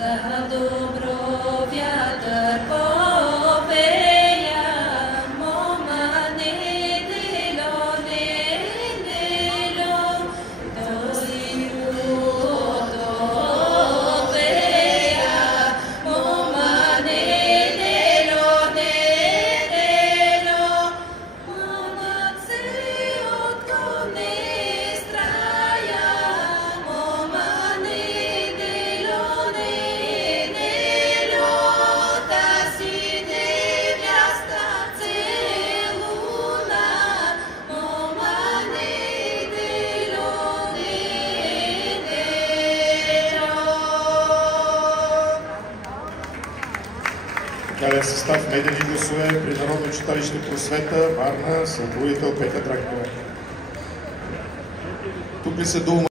За добро вятър повея, мома недело, той луто пея, мома недело, мома се от коне страя, мома недело, Музикален състав Медени гласове при Народно читалище Просвета, Варна, съпроводител Петя Драгнева. Тук ли са дума